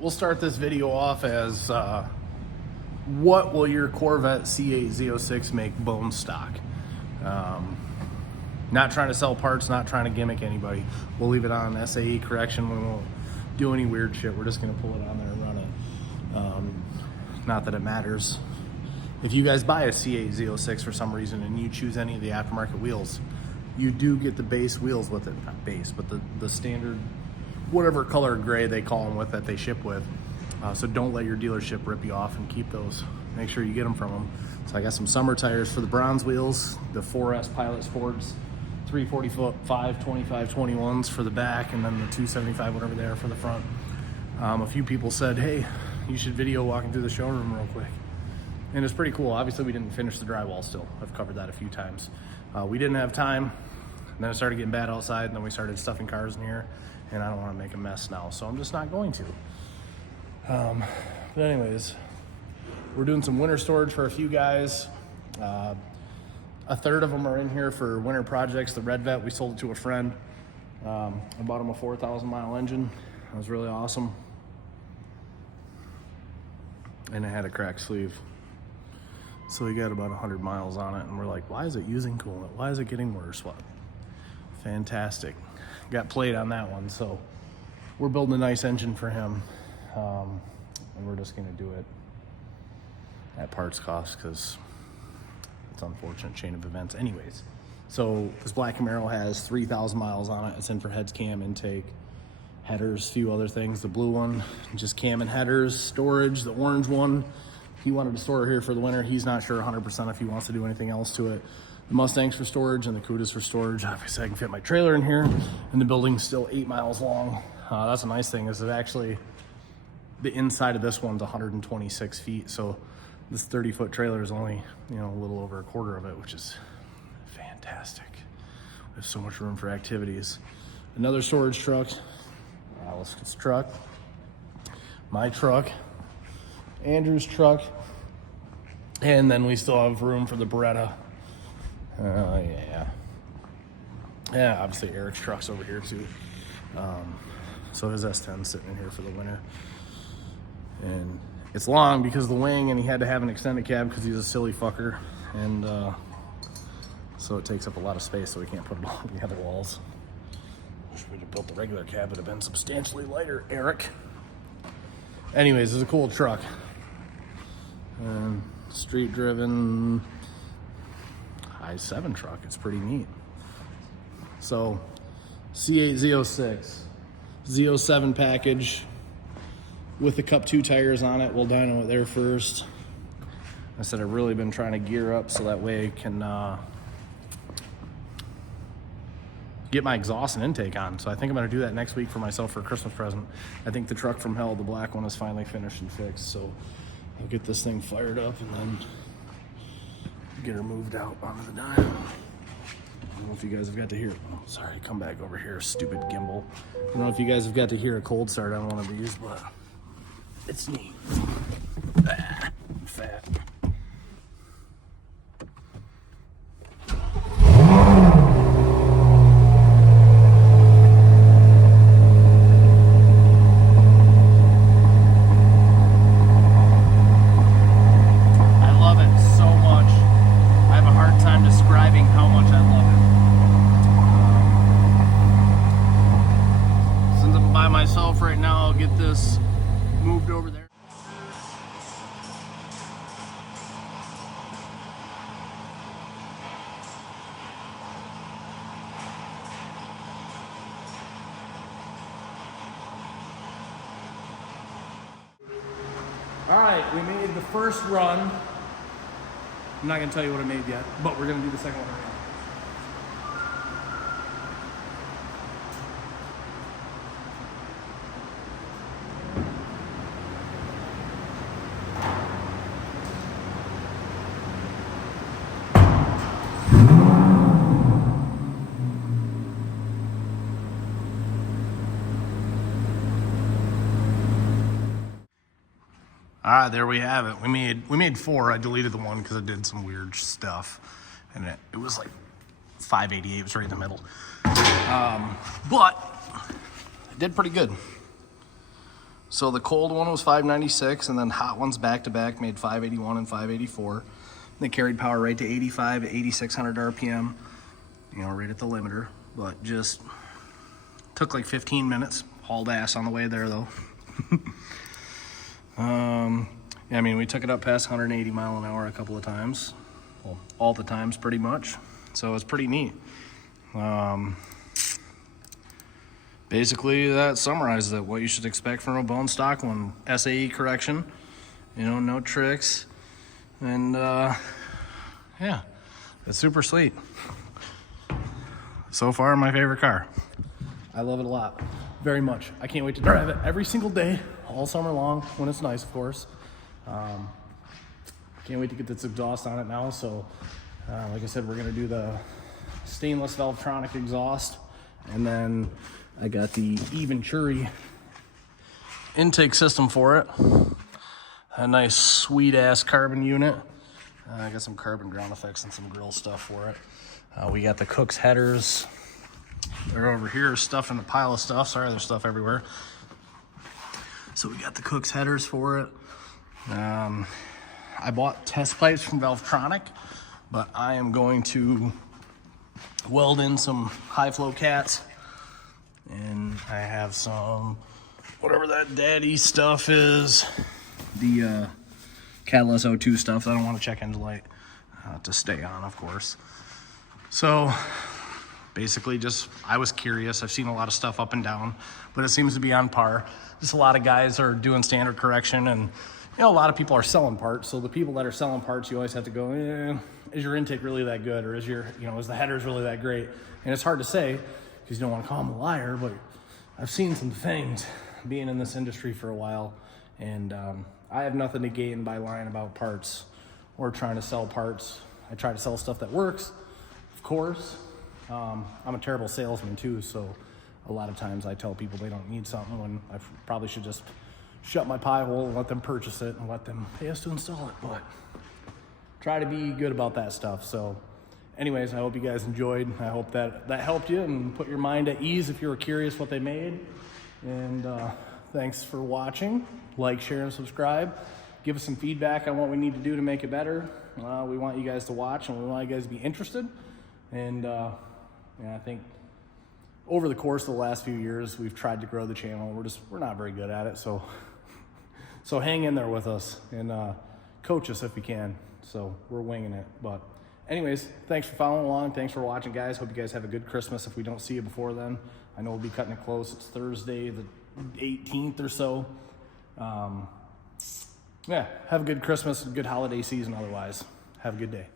we'll start this video off as what will your Corvette C8Z06 make bone stock? Not trying to sell parts, not trying to gimmick anybody. We'll leave it on SAE correction. We won't do any weird shit. We're just gonna pull it on there and run it. Not that it matters. If you guys buy a C8Z06 for some reason and you choose any of the aftermarket wheels, you do get the base wheels with it. Not base, but the standard, whatever color gray they call them with that they ship with. So don't let your dealership rip you off and keep those. Make sure you get them from them. So I got some summer tires for the bronze wheels, the 4S Pilot Sports, 345 25 21s for the back, and then the 275 whatever they are for the front. A few people said, hey, you should video walking through the showroom real quick. And it's pretty cool. Obviously we didn't finish the drywall still. I've covered that a few times. We didn't have time, and then it started getting bad outside, and then we started stuffing cars in here, and I don't want to make a mess now, so I'm just not going to. But anyways, we're doing some winter storage for a few guys. A third of them are in here for winter projects. The Red Vet, we sold it to a friend. I bought him a 4,000 mile engine. It was really awesome. And it had a cracked sleeve. So we got about 100 miles on it, and we're like, why is it using coolant? Why is it getting worse? What? Fantastic. Got played on that one, so we're building a nice engine for him. And we're just gonna do it at parts cost because it's unfortunate chain of events. Anyways, so this black Camaro has 3,000 miles on it. It's in for heads, cam, intake, headers, few other things. The blue one, just cam and headers, storage. The orange one, he wanted to store it here for the winter. He's not sure 100% if he wants to do anything else to it. The Mustang's for storage and the Cuda's for storage. Obviously I can fit my trailer in here, and the building's still 8 miles long. That's a nice thing, is it actually, the inside of this one's 126 feet. So this 30-foot trailer is only, a little over a quarter of it, which is fantastic. There's so much room for activities. Another storage truck, Alice's truck, my truck, Andrew's truck, and then we still have room for the Beretta. Yeah, obviously Eric's truck's over here too. So his S10's sitting in here for the winter. And it's long because of the wing, and he had to have an extended cab because he's a silly fucker. And so it takes up a lot of space, so we can't put it on the other walls. Wish we'd have built the regular cab, it would have been substantially lighter, Eric. Anyways, it's a cool truck. Street driven i7 truck. It's pretty neat. So C8Z06, Z07 package with the Cup 2 tires on it. We'll dyno it there first. I said I've really been trying to gear up so that way I can get my exhaust and intake on. So I think I'm gonna do that next week for myself for a Christmas present. I think the truck from hell, the black one, is finally finished and fixed. So I'll get this thing fired up and then get her moved out onto the dyno. I don't know if you guys have got to hear, oh, sorry, come back over here, stupid gimbal. I don't know if you guys have got to hear a cold start on one of these, but it's neat. I'm fat. Right now, I'll get this moved over there. All right, we made the first run. I'm not gonna tell you what I made yet, but we're gonna do the second one right now. All right, there we have it. We made 4. I deleted the one because it did some weird stuff, and it was like 588. It was right in the middle. But it did pretty good. So the cold one was 596, and then hot ones back to back made 581 and 584. They carried power right to 85, 8600 RPM, you know, right at the limiter, but just took like 15 minutes. Hauled ass on the way there though. Yeah, I mean, we took it up past 180 mile an hour a couple of times. Well, all the times pretty much. So it's pretty neat. Basically that summarizes it, what you should expect from a bone stock one. SAE correction, you know, no tricks. And yeah, it's super sweet. So far, my favorite car. I love it a lot, very much. I can't wait to drive it every single day, all summer long, when it's nice, of course. Can't wait to get this exhaust on it now. So, like I said, we're gonna do the stainless Valvetronic exhaust, and then I got the Venturi intake system for it. A nice sweet ass carbon unit. I got some carbon ground effects and some grill stuff for it. We got the Cook's headers. They're over here stuffed in a pile of stuff. Sorry, there's stuff everywhere. So we got the Cook's headers for it. I bought test pipes from Valvetronic, but I am going to weld in some high flow cats. And I have some, whatever that daddy stuff is, the Catalyst 02 stuff that I don't want to check engine light to stay on, of course. So basically just, I was curious. I've seen a lot of stuff up and down, but it seems to be on par. Just a lot of guys are doing standard correction, and you know, a lot of people are selling parts. So the people that are selling parts, you always have to go, is your intake really that good? Or is your, you know, is the headers really that great? And it's hard to say because you don't want to call them a liar, but I've seen some things being in this industry for a while, and I have nothing to gain by lying about parts or trying to sell parts. I try to sell stuff that works, of course. I'm a terrible salesman too, so a lot of times I tell people they don't need something when I probably should just shut my pie hole and let them purchase it and let them pay us to install it, but try to be good about that stuff. So anyways, I hope you guys enjoyed. I hope that helped you and put your mind at ease if you were curious what they made. And thanks for watching. Like, share, and subscribe. Give us some feedback on what we need to do to make it better. We want you guys to watch, and we want you guys to be interested. And yeah, I think over the course of the last few years, we've tried to grow the channel. We're not very good at it, so hang in there with us and coach us if you can. So we're winging it. But anyways, thanks for following along. Thanks for watching, guys. Hope you guys have a good Christmas if we don't see you before then. I know we'll be cutting it close. It's Thursday the 18th or so. Yeah, have a good Christmas, a good holiday season otherwise. Have a good day.